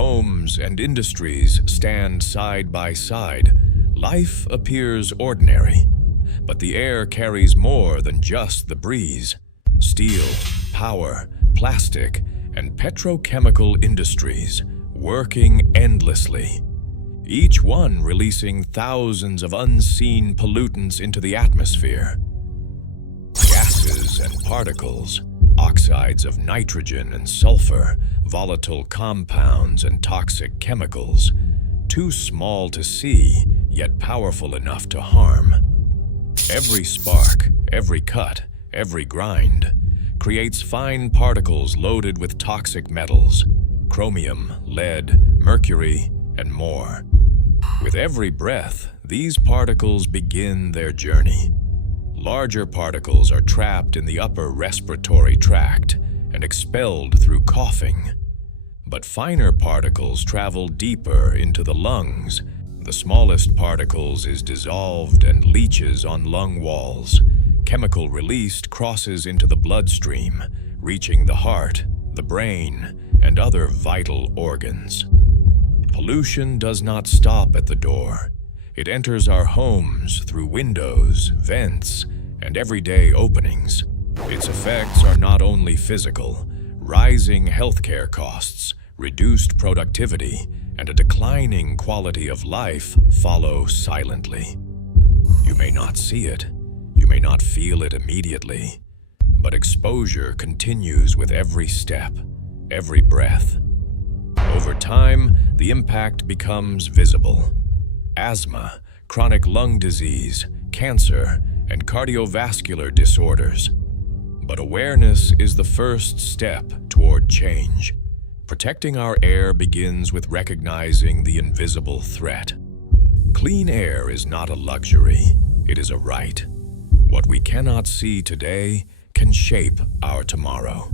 homes and industries stand side by side, life appears ordinary. But the air carries more than just the breeze. Steel, power, plastic, and petrochemical industries working endlessly, each one releasing thousands of unseen pollutants into the atmosphere. Gases and particles, oxides of nitrogen and sulfur, volatile compounds and toxic chemicals, too small to see, yet powerful enough to harm. Every spark, every cut, every grind creates fine particles loaded with toxic metals, chromium, lead, mercury, and more. With every breath, these particles begin their journey. Larger particles are trapped in the upper respiratory tract and expelled through coughing. But finer particles travel deeper into the lungs. The smallest particles is dissolved and leaches on lung walls. Chemical released crosses into the bloodstream, reaching the heart, the brain, and other vital organs. Pollution does not stop at the door. It enters our homes through windows, vents, and everyday openings. Its effects are not only physical. Rising healthcare costs, reduced productivity, and a declining quality of life follow silently. You may not see it, you may not feel it immediately, but exposure continues with every step, every breath. Over time, the impact becomes visible. Asthma, chronic lung disease, cancer, and cardiovascular disorders. But awareness is the first step toward change. Protecting our air begins with recognizing the invisible threat. Clean air is not a luxury, it is a right. What we cannot see today can shape our tomorrow.